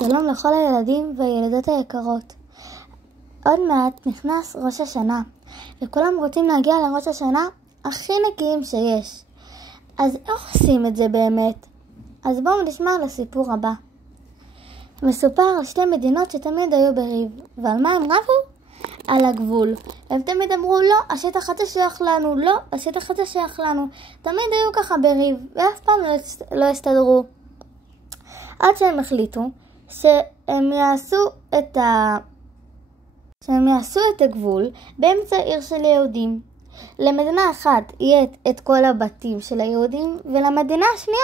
שלום לכל הילדים והילדות היקרות. עוד מעט נכנס ראש השנה, וכולם רוצים להגיע לראש השנה הכי נקיים שיש. אז איך עושים את זה באמת? אז בואו נשמע על הסיפור הבא. מסופר על שתי מדינות שתמיד היו בריב, ועל מה הם רבו? על הגבול. הם תמיד אמרו לא, השטח הזה שייך לנו, לא, השטח הזה שייך לנו. תמיד היו ככה בריב, ואף פעם לא הסתדרו. עד שהם החליטו שהם יעשו את הגבול באמצע עיר של יהודים. למדינה אחת יהיה את כל הבתים של היהודים, ולמדינה השנייה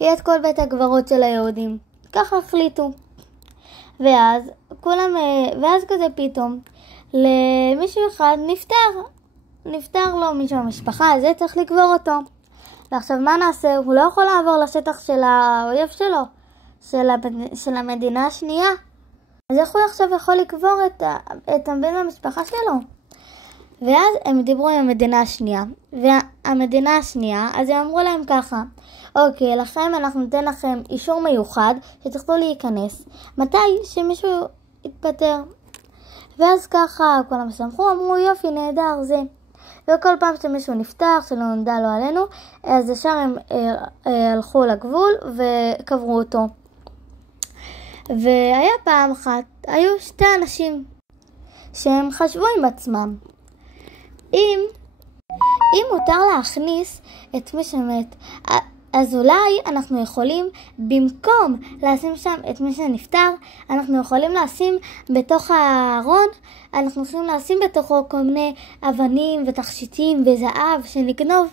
יהיה את כל בית הקברות של היהודים. ככה החליטו. ואז כזה פתאום למישהו אחד נפטר לו מישהו במשפחה, אז צריך לקבור אותו. ועכשיו מה נעשה? הוא לא יכול לעבור לשטח של האויב שלו, של המדינה השנייה. אז איך הוא עכשיו יכול לקבור את בן המשפחה שלו? ואז הם דיברו עם המדינה השנייה. והמדינה השנייה, אז הם אמרו להם ככה: אוקיי, לכם אנחנו ניתן לכם אישור מיוחד שתוכלו להיכנס מתי שמישהו יתפטר. ואז ככה כולם שמחו, אמרו יופי, נהדר זה. וכל פעם שמישהו נפטר, שלא נודע לו עלינו, אז ישר הם הלכו לגבול וקברו אותו. והיה פעם אחת, היו שתי אנשים שהם חשבו עם עצמם, אם מותר להכניס את מי שמת, אז אולי אנחנו יכולים, במקום לשים שם את מי שנפטר, אנחנו יכולים לשים בתוך הארון, אנחנו יכולים לשים בתוכו כל מיני אבנים ותכשיטים וזהב שנגנוב.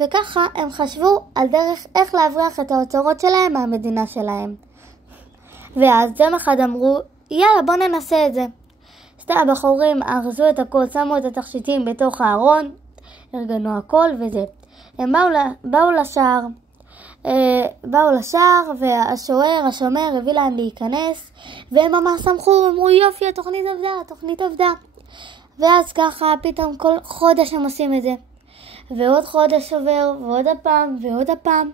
וככה הם חשבו על דרך איך להבריח את האוצרות שלהם מהמדינה שלהם. ואז יום אחד אמרו, יאללה בוא ננסה את זה. שתי הבחורים ארזו את הכל, שמו את התכשיטים בתוך הארון, ארגנו הכל וזה. הם באו לשער והשומר הביא להם להיכנס, והם ממש שמחו, אמרו יופי, התוכנית עבדה. ואז ככה פתאום כל חודש הם עושים את זה, ועוד חודש עובר ועוד הפעם,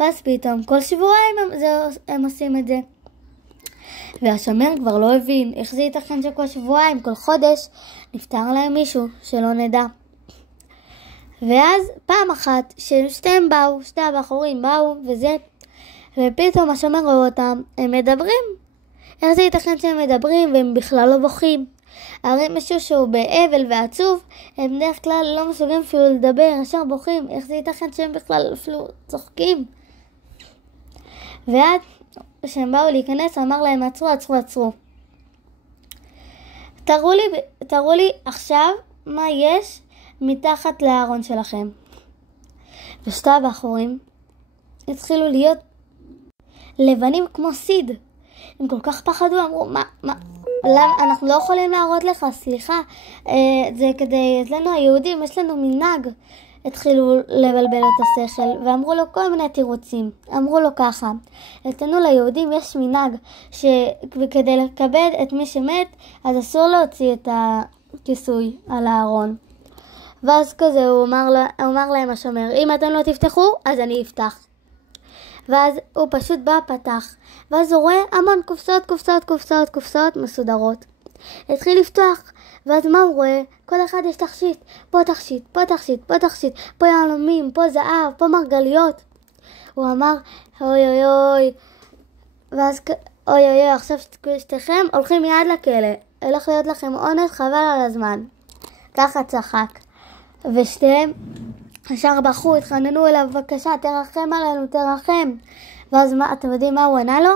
ואז פתאום כל שבועיים הם עושים את זה. והשומר כבר לא הבין איך זה ייתכן שכל שבועיים, כל חודש נפטר להם מישהו שלא נדע. ואז פעם אחת ששתיהם באו, שתי הבחורים באו וזה, ופתאום השומר רואה אותם, הם מדברים. איך זה ייתכן שהם מדברים והם בכלל לא בוכים? הרי מישהו שהוא באבל ועצוב, הם בדרך כלל לא מסוגלים אפילו לדבר, ישר בוכים. איך זה ייתכן שהם בכלל אפילו צוחקים? ועד כשהם באו להיכנס, אמר להם עצרו. תראו לי עכשיו מה יש מתחת לארון שלכם. ושתי הבחורים התחילו להיות לבנים כמו סיד. הם כל כך פחדו, אמרו, למה? אנחנו לא יכולים להראות לך, סליחה. זה כדי, אצלנו היהודים, יש לנו מנהג. התחילו לבלבל את השכל, ואמרו לו כל מיני תירוצים. אמרו לו ככה: אצלנו ליהודים יש מנהג שכדי לכבד את מי שמת, אז אסור להוציא את הכיסוי על הארון. ואז כזה הוא אמר להם השומר: אם אתם לא תפתחו, אז אני אפתח. ואז הוא פשוט בא פתח, ואז הוא רואה המון קופסאות מסודרות. התחיל לפתוח, ואז מה הוא רואה? כל אחד יש תכשיט, פה תכשיט, פה יהלומים, פה זהב, פה מרגליות. הוא אמר אוי, ואז אוי, עכשיו שתיכם הולכים מיד לכלא, הולך להיות לכם עונש חבל על הזמן. ככה צחק. ושתיהם ישר בחו, התחננו אליו, בבקשה, תרחם עלינו, תרחם. ואז אתם יודעים מה הוא ענה לו?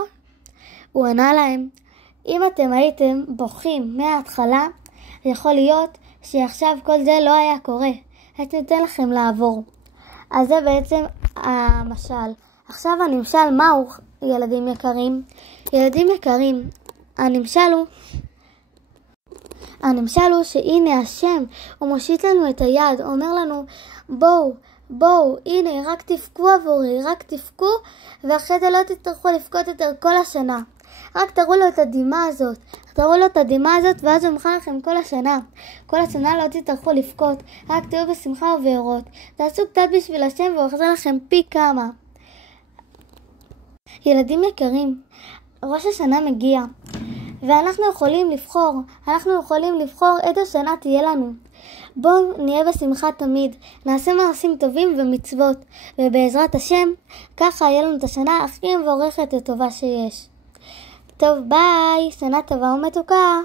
הוא ענה להם: אם אתם הייתם בוכים מההתחלה, יכול להיות שעכשיו כל זה לא היה קורה. הייתי נותן לכם לעבור. אז זה בעצם המשל. עכשיו הנמשל מהו, ילדים יקרים? ילדים יקרים, הנמשל הוא שהנה השם, הוא מושיט לנו את היד, אומר לנו בואו, הנה, רק תפקו עבורי, רק תפקו, ואחרי זה לא תצטרכו לפקות יותר כל השנה. רק תראו לו את הדמעה הזאת, ואז הוא ימחא לכם כל השנה. כל השנה לא תצטרכו לפקות, רק תהיו בשמחה ובארות. תעשו קצת בשביל השם והוא יחזיר לכם פי כמה. ילדים יקרים, ראש השנה מגיע, ואנחנו יכולים לבחור איזו שנה תהיה לנו. בואו נהיה בשמחה תמיד, נעשה מעשים טובים ומצוות, ובעזרת השם, ככה יהיה לנו את השנה הכי מבורכת וטובה שיש. טוב, ביי, שנה טובה ומתוקה.